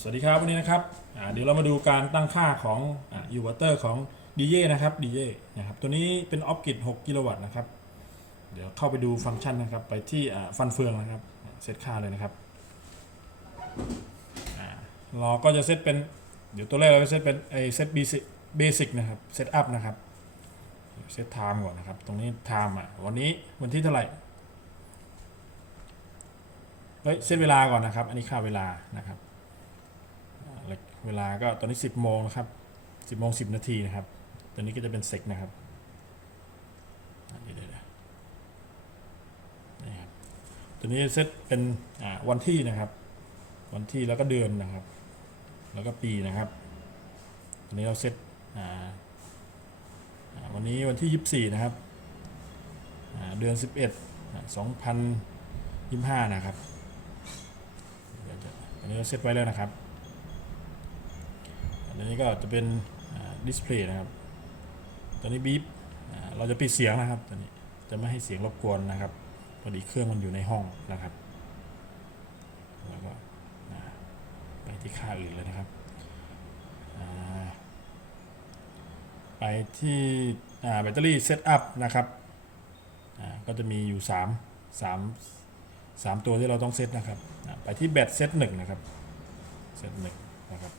สวัสดีครับวันนี้นะครับเดี๋ยวเรามาดูการตั้งค่าของอยูวัตเตอร์ของ DJ นะครับ DJ นะครับตัวนี้เป็นออฟกิ6กิโลวัตต์นะครับเดี๋ยวเข้าไปดูฟังก์ชันนะครับไปที่ฟันเฟืองนะครับเซตค่าเลยนะครับอ่าเราก็จะเซตเป็นเดี๋ยวตัวแรกเราจะเซตเป็นไอเซตเบสิกนะครับเซตอัพนะครับเซตไทม์ก่อนนะครับตรงนี้ไทม์อะวันนี้วันที่เท่าไหร่เฮ้ยเซตเวลาก่อนนะครับ อันนี้ค่าเวลานะครับ เวลาก็ตอนนี้10โมงนะครับ10โมง10นาทีนะครับตัวนี้ก็จะเป็นเซกนะครับนี่เดี๋ยวๆนี่ครับตัวนี้เซตเป็นวันที่นะครับ วันที่แล้วก็เดือนนะครับ แล้วก็ปีนะครับตัวนี้เราเซตวันนี้วันที่ 24 นะครับ เดือน 11อ่า2025 นะครับอันนี้เราเซตไว้แล้วนะครับ อันนี้ก็จะเป็นดิสเพลย์นะครับตัวนี้บีบเราจะปิดเสียงนะครับตัวนี้จะไม่ให้เสียงรบกวนนะครับพอดีเครื่องมันอยู่ในห้องนะครับแล้วก็ไปที่ค่าอื่นเลยนะครับไปที่แบตเตอรี่เซตอัพนะครับก็จะมีอยู่ 3 3 3 ตัวที่เราต้องเซตนะครับ ไปที่แบตเซตหนึ่งนะครับ เซตหนึ่งนะครับ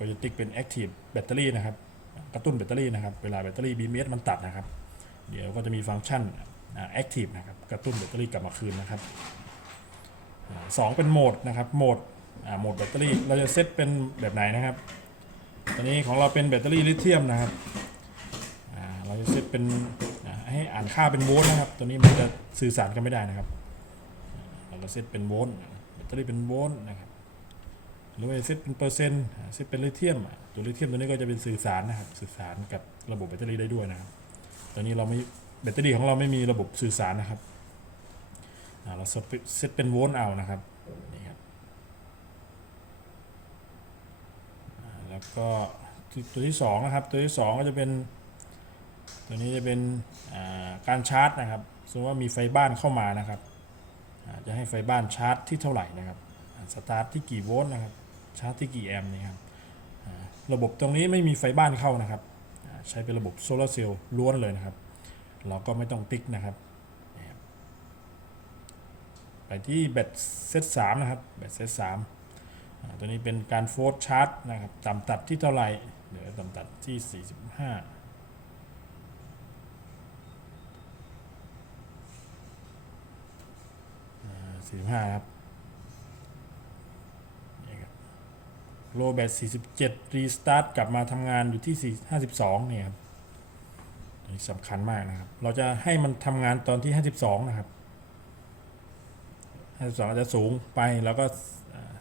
ก็จะติ๊กเป็น Active Battery นะครับ กระตุ้นแบตเตอรี่นะครับ เวลาแบตเตอรี่ BMS มันตัดนะครับ เดี๋ยวก็จะมีฟังก์ชันอ่า Active นะครับ กระตุ้นแบตเตอรี่กลับมาคืนนะครับสองเป็นโหมดนะครับ โหมดโหมดแบตเตอรี่ เราจะเซตเป็นแบบไหนนะครับ ตอนนี้ของเราเป็นแบตเตอรี่ลิเธียมนะครับ เราจะเซตเป็นให้อ่านค่าเป็นโวลต์นะครับ ตัวนี้มันจะสื่อสารกันไม่ได้นะครับ เราก็เซตเป็นโวลต์แบตเตอรี่เป็นโวลต์นะครับ หรือว่าเซตเป็นเปอร์เซ็นต์เซตเป็นลิเธียมตัวลิเธียมตัวนี้ก็จะเป็นสื่อสารนะครับสื่อสารกับระบบแบตเตอรี่ได้ด้วยนะครับตอนนี้เราไม่แบตเตอรี่ของเราไม่มีระบบสื่อสารนะครับเราเซตเป็นโวลต์เอานะครับนี่ครับแล้วก็ตัวที่สองนะครับตัวที่สองก็จะเป็น ตัวนี้จะเป็นการชาร์จนะครับสมมติว่ามีไฟบ้านเข้ามานะครับจะให้ไฟบ้านชาร์จที่เท่าไหร่นะครับสตาร์ทที่กี่โวลต์นะครับ ชาร์จที่กี่แอมป์นี่ครับระบบตรงนี้ไม่มีไฟบ้านเข้านะครับใช้เป็นระบบโซลาร์เซลล์ล้วนเลยนะครับ เราก็ไม่ต้องติ๊กนะครับ ไปที่แบตเซตสามนะครับแบตเซตสามตัวนี้เป็นการโฟร์ชาร์จนะครับต่ำตัดที่เท่าไหร่เดี๋ยวต่ำตัดที่ 45 45ครับนี่ครับ โลแบต47 รีสตาร์ทกลับมาทำงานอยู่ที่4 52 เนี่ยครับอันนี้สำคัญมากนะครับ เราจะให้มันทำงานตอนที่ 52 นะครับ 52 อาจจะสูงไปแล้วก็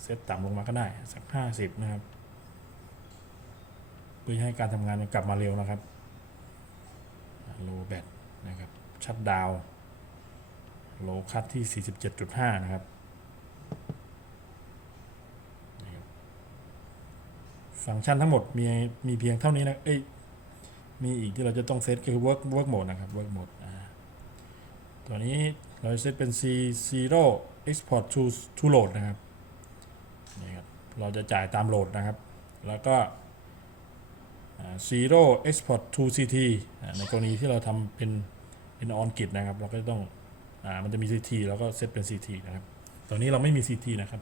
เซตต่ำลงมาก็ได้ สัก 50 นะครับ เพื่อให้การทำงานมันกลับมาเร็วนะครับโลแบตนะครับ ชัดดาวโลคัตที่ 47.5 นะครับนี่ครับ ฟังก์ชันทั้งหมดมีมีเพียงเท่านี้นะ เอ้ย มีอีกที่เราจะต้องเซตก็คือ work work mode นะครับ work mode อ่าตัวนี้เราจะเซตเป็น C zero export to to load นะครับ นี่ครับ เราจะจ่ายตามโหลดนะครับ แล้วก็ zero export to CT ในกรณีที่เราทำเป็นเป็น on grid นะครับ เราก็ต้องอมันจะมี CT แล้วก็เซตเป็น CT นะครับตอนนี้เราไม่มี CT นะครับ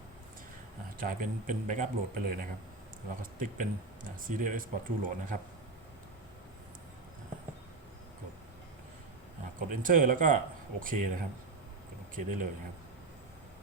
จ่ายเป็นเป็น backup load ไปเลยนะครับ เราก็ติ๊กเป็น serial export to load นะครับ กดกด enter แล้วก็โอเคนะครับ กดโอเคได้เลยนะครับ